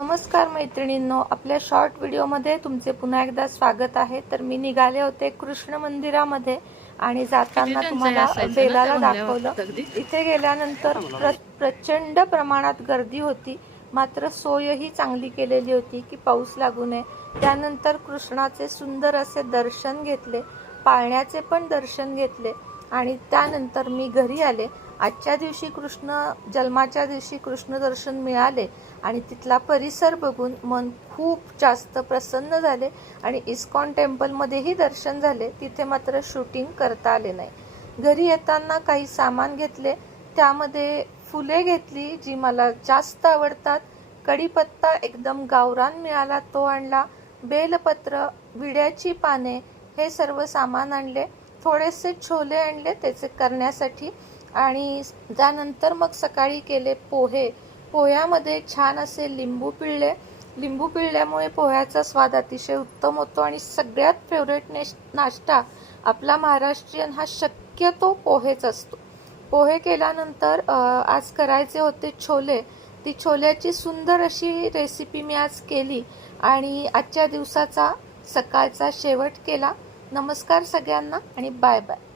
नमस्कार मैत्रिणींनो, आपल्या शॉर्ट व्हिडिओमध्ये तुमचे पुन्हा एकदा स्वागत आहे। तर मी निघाले होते कृष्ण मंदिरामध्ये आणि जाताना तुम्हाला बेलाला दाखवलं। इथे गेल्यानंतर प्रचंड प्रमाणात गर्दी होती, मात्र सोयही चांगली केलेली होती की पाऊस लागू नये। त्यानंतर कृष्णाचे सुंदर असे दर्शन घेतले, पाळण्याचे पण दर्शन घेतले आणि त्यानंतर मी घरी आले। आजच्या दिवशी जन्माच्या दिवशी कृष्ण दर्शन मिळाले आणि तिथला परिसर बघून मन खूप जास्त प्रसन्न झाले आणि इस्कॉन टेम्पलमध्येही दर्शन झाले। तिथे मात्र शूटिंग करता आले नाही। घरी येताना काही सामान घेतले, त्यामध्ये फुले घेतली जी मला जास्त आवडतात, कढीपत्ता एकदम गावरान मिळाला तो आणला, बेलपत्र, विड्याची पाने हे सर्व सामान आणले, थोडेसे छोले आणले त्याचे करण्यासाठी आणि त्यानंतर मग सकाळी केले पोहे। पोह्यामध्ये छान असे लिंबू पिळले, लिंबू पिळल्यामुळे पोह्याचा स्वाद अतिशय उत्तम होतो आणि सगळ्यात फेवरेट नाश्ता आपला महाराष्ट्रीयन हा शक्यतो पोहेच असतो। पोहे केल्यानंतर आज करायचे होते छोले। ती छोल्याची सुंदर अशी रेसिपी मी आज केली आणि आजच्या दिवसाचा सकाळचा शेवट केला। नमस्कार सगळ्यांना आणि बाय बाय।